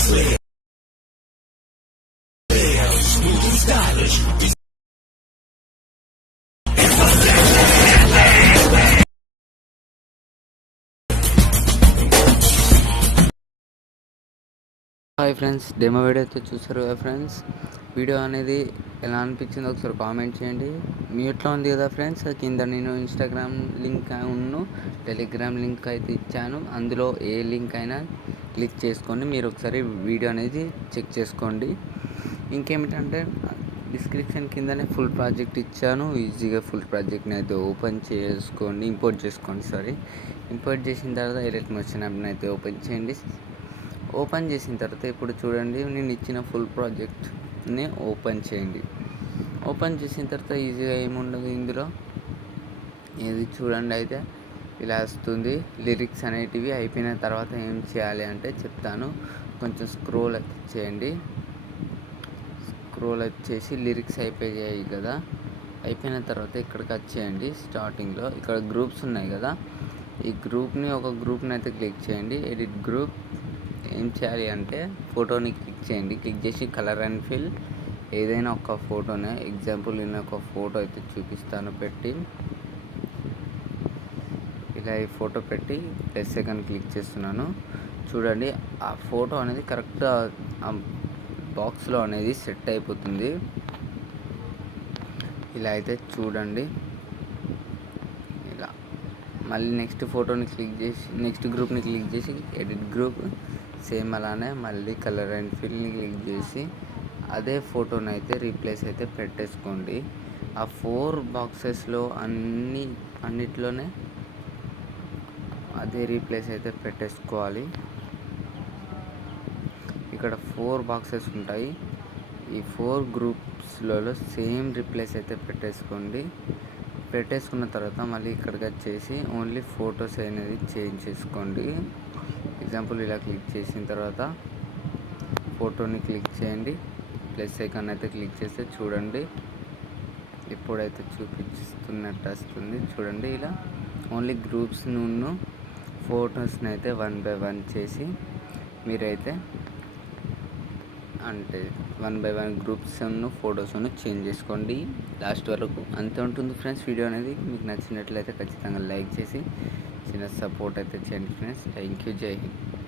Hi friends, demo video అయితే చూసారు కదా ఫ్రెండ్స్. వీడియో అనేది ఎలా అనిపించిందో ఒకసారి కామెంట్ చేయండి. మ్యూట్లో ఉంది కదా ఫ్రెండ్స్, కింద నేను ఇన్స్టాగ్రామ్ లింక్ టెలిగ్రామ్ లింక్ అయితే ఇచ్చాను. అందులో ఏ లింక్ అయినా క్లిక్ చేసుకొని మీరు ఒకసారి వీడియో అనేది చెక్ చేసుకోండి. ఇంకేమిటంటే డిస్క్రిప్షన్ కిందనే ఫుల్ ప్రాజెక్ట్ ఇచ్చాను. ఈజీగా ఫుల్ ప్రాజెక్ట్ని అయితే ఇంపోర్ట్ చేసుకోండి. ఇంపోర్ట్ చేసిన తర్వాత ఎడిట్ వచ్చిన యాప్ని అయితే ఓపెన్ చేసిన తర్వాత ఇప్పుడు చూడండి, నేను ఇచ్చిన ఫుల్ ప్రాజెక్ట్ని ఓపెన్ చేయండి. ఓపెన్ చేసిన తర్వాత ఈజీగా ఏముండదు ఇందులో, ఇది చూడండి. అయితే ఇలా వస్తుంది. లిరిక్స్ అనేటివి అయిపోయిన తర్వాత ఏం చేయాలి అంటే చెప్తాను. కొంచెం స్క్రోల్ చేయండి. స్క్రోల్ వచ్చేసి లిరిక్స్ అయిపోయాయి కదా, అయిపోయిన తర్వాత ఇక్కడికి వచ్చేయండి. స్టార్టింగ్లో ఇక్కడ గ్రూప్స్ ఉన్నాయి కదా, ఈ ఒక గ్రూప్ని అయితే క్లిక్ చేయండి. Edit group. ఏం చేయాలి అంటే ఫోటోని క్లిక్ చేయండి. క్లిక్ చేసి కలర్ అండ్ ఫిల్ ఏదైనా ఒక ఫోటోనే, ఎగ్జాంపుల్ నేను ఒక ఫోటో అయితే చూపిస్తాను పెట్టి, ఇలా ఈ ఫోటో పెట్టి ప్లస్ సెకండ్ క్లిక్ చేస్తున్నాను. చూడండి, ఆ ఫోటో అనేది కరెక్ట్గా ఆ బాక్స్లో అనేది సెట్ అయిపోతుంది. ఇలా అయితే చూడండి. ఇలా మళ్ళీ నెక్స్ట్ ఫోటోని క్లిక్ చేసి నెక్స్ట్ గ్రూప్ని క్లిక్ చేసి ఎడిట్ గ్రూప్, సేమ్ అలానే మళ్ళీ కలర్ అండ్ ఫిల్ని క్లిక్ చేసి అదే ఫోటోని అయితే రీప్లేస్ అయితే పెట్టేసుకోండి. ఆ 4 బాక్సెస్లో అన్నిట్లోనే అదే రీప్లేస్ అయితే పెట్టేసుకోవాలి. ఇక్కడ 4 బాక్సెస్ ఉంటాయి. ఈ 4 గ్రూప్స్లలో సేమ్ రీప్లేస్ అయితే పెట్టేసుకున్న తర్వాత మళ్ళీ ఇక్కడికి వచ్చేసి ఓన్లీ ఫొటోస్ అనేది చేంజ్ చేసుకోండి. ఎగ్జాంపుల్ ఇలా క్లిక్ చేసిన తర్వాత ఫోటోని క్లిక్ చేయండి. ప్లస్ ఐకాన్ అయితే క్లిక్ చేస్తే చూడండి, ఇప్పుడైతే చూపిస్తున్నట్టు వస్తుంది. చూడండి, ఇలా ఓన్లీ గ్రూప్స్ ఫొటోస్ని అయితే 1 by 1 చేసి మీరైతే అంటే 1 by 1 గ్రూప్స్ ఫొటోస్ చేంజ్ చేసుకోండి. లాస్ట్ వరకు అంతే ఉంటుంది ఫ్రెండ్స్. వీడియో అనేది మీకు నచ్చినట్లయితే ఖచ్చితంగా లైక్ చేసి చిన్న సపోర్ట్ అయితే చేయండి ఫ్రెండ్స్. Thank you. జై హింద్.